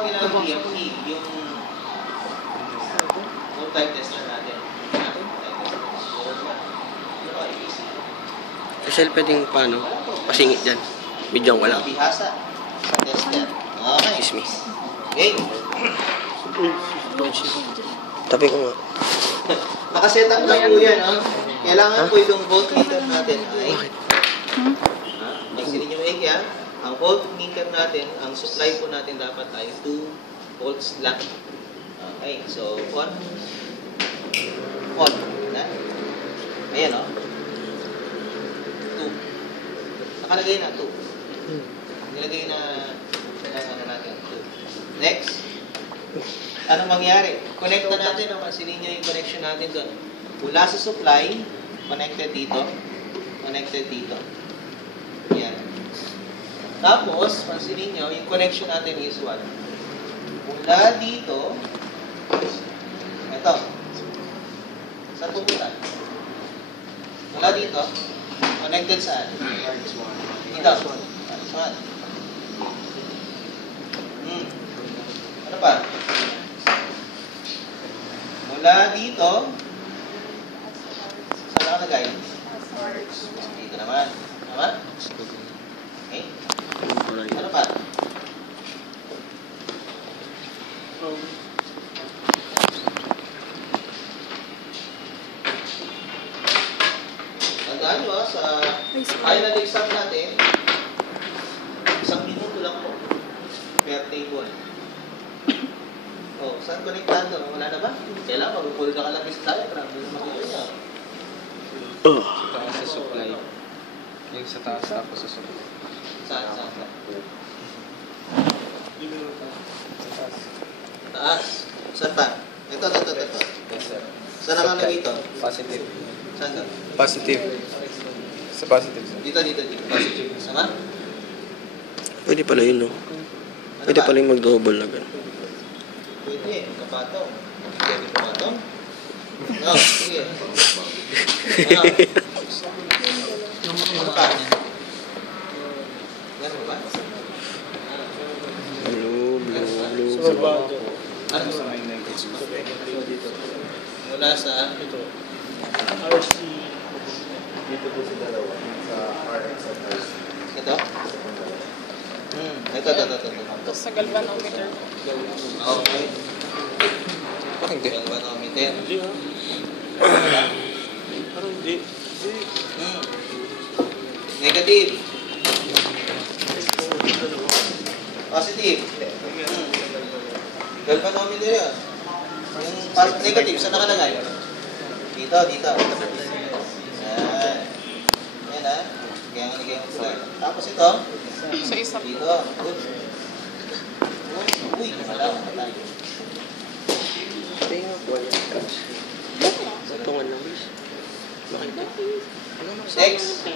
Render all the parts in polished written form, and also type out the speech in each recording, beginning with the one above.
tinatawag nila ng DMT, yung type tester natin. Kasi pwedeng paano? Pasingit dyan. Bidyong wala. Bihasa. Sa tester. Okay. Excuse me. Okay. Tabi ko nga. Nakaset up lang po yan, ha? Kailangan po itong voltmeter natin ay... Nagsinin nyo maigi, ha? Ang voltmeter natin, ang supply po natin dapat ay 2 volts lang. Okay, so on. On. Na? Ayan, o. 2. Nakalagay na 2. Nilagay na ano natin, 2. Next. Ano mangyari? Connect na natin, pansinin nyo yung connection natin doon. Mula sa supply, connected dito. Connected dito. Yan. Tapos, pansinin nyo, yung connection natin is what? Mula dito, ito. Saan pupunta? Mula dito, connected saan? Dito. Saan? Ano pa? Mula dito, saan nakalagay? Dito naman. Tama? Okay. Ano pa? Tandaan nyo sa final exam natin, 1 minuto lang po per table. Oh, saan konektado? Wala na ba? Kailangan mag-pull ka lang sa diagram. Doon na makikita. Sa taas sa supply. Yung sa taas tapos sa supply. Saan? Taas. Saan pa? Ito. Yes, sir. Saan nakalagay ito? Positive. Saan ka? Positive. Sa positive, sir. Dito. Positive. Sama? Pwede pala yun, no? Pwede pala yung mag-double na gano'n. Pwede. Kapatong. Pwede kapatong? No, sige. Ano pa? Ganun ba? Blue. Ano Sa may negative. mula sa ito. RC. Dito po sa dalawa. Sa RX at RC. Ito? Ito. Tapos sa galvanometer. Okay. Bakit hindi? Galvanometer. Hindi ha? Parang hindi. Negative. Positive. Galvanometer yan. Yung negative, saan nakalagay? Dito. Yan ha. Kaya mo pula. Tapos ito. Sa isa. Dito. Good. Uy, wala. Tungan lang, bis. Bakit? Next.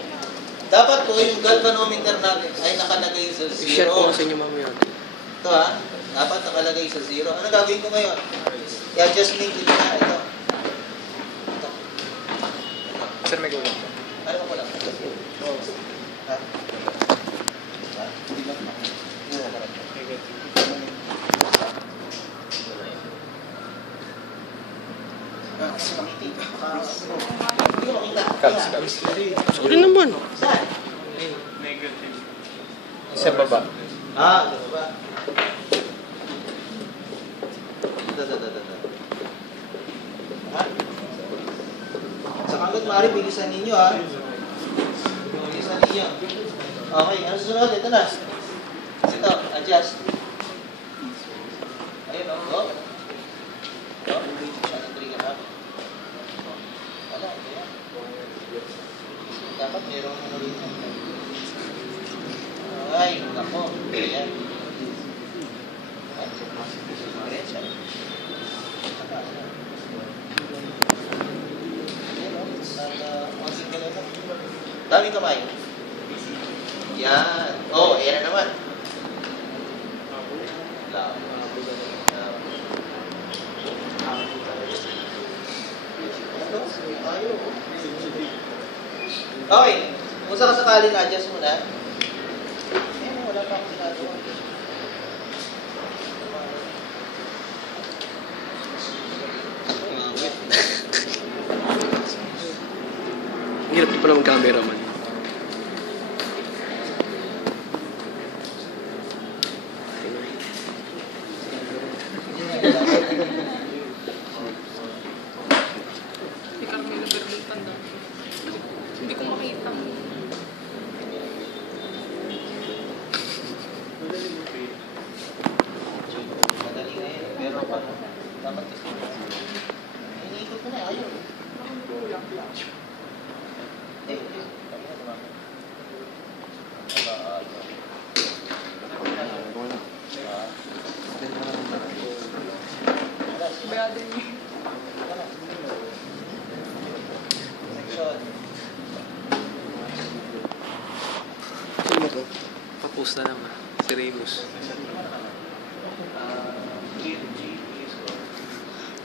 Dapat po yung galvanometer natin ay nakalagay sa I-share ko 0. nga sa inyo mamaya. Ito ha. Dapat nakalagay sa 0. Ano gagawin ko ngayon? I-adjust link dito na. Ito. Sir, may gawin ko. Ano ko lang? Ha? Hindi ba? Hindi ba? Hindi ko makita. Caps. Sorry naman. Saan? Negative. Sa baba. Ano ba? Ha? Sa kagat maaari, bilisan ninyo ha. Bilisan ninyo. Okay, ano susunod? Ito na. Ito, adjust. Ayun o. Oh. Oh, siya na trigger ha. Wala, kaya. Dapat mayroong ano rito. Ay, nako. Ayan. Diretsa. Dami kamay. Yan. Oh, ayan na naman. Okay. Kung sakasakaling adjust mo na. Wala pa akong ginagawa. Hirap din pala mag-cameraman. Hindi ka may naberlutan daw. Hindi ko makita. Madali na yun. Pero pag dapat kasi iniikot ko na, ayaw. Eh, kami na tumama. Bayado niya. Section. Saan ba to? Pa-post na naman. Si Remus.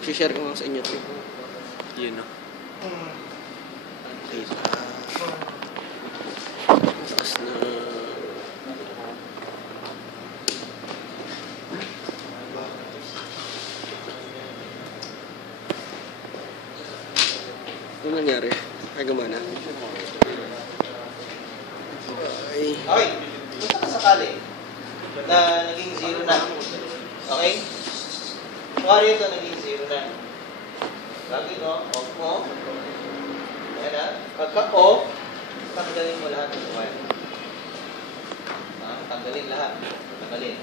Share ko nga sa inyo to. Yun, no? Okay. Taas na. Ano nangyari? Ay, gumana. Ay. Okay. Basta ka sakali na naging zero na. Okay? Kuwari ito naging zero na. Lagi no? Off mo. Ayan na. Pagka-off, tanggalin mo lahat ng wire. Tanggalin lahat. Tanggalin.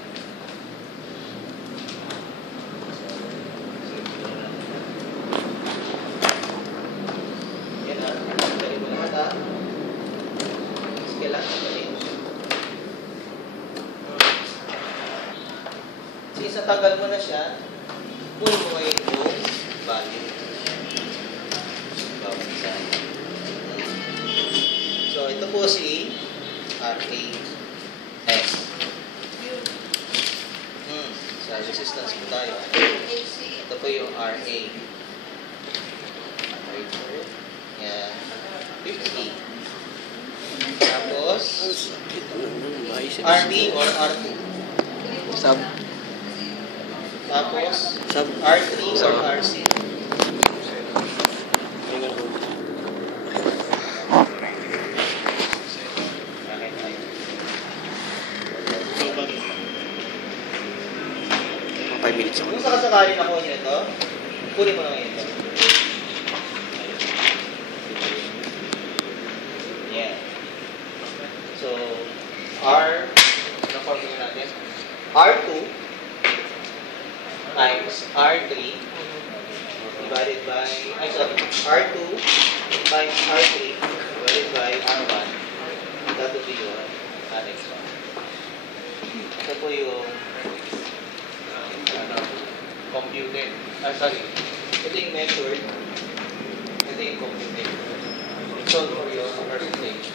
Ayan na. Tanggalin mo lahat ha. Sige lang. Tanggalin. Since natanggal mo na siya, pull mo ngayon yung value. Bawat isa. So, ito po si RAS. Sa resistance po tayo. Ito po yung RA. Wait for it. Yan. 50. Tapos, RB or R2. Sub. Tapos, Sub. R3 or RC. Okay, tayo. 5 minutes ako. Kung sakasakali na kuha niyo ito, kunin mo na ngayon ito. Yeah. So, ano formula natin? R2 times R3 divided by, R2 times R3 divided by R1. That would be your next one. Ito po yung computed. Ito yung measured. Ito yung computed. Solve for your percentage.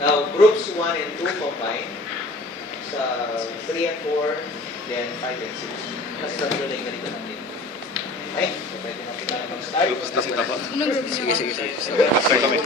Now, groups 1 and 2 combine sa 3 and 4, then 5 and 6. Kasi tatlo na yung ganito natin. Okay? So, pwede na kita mag-start. Tapos na si Tapa. Anong group niya? Sige. After kami.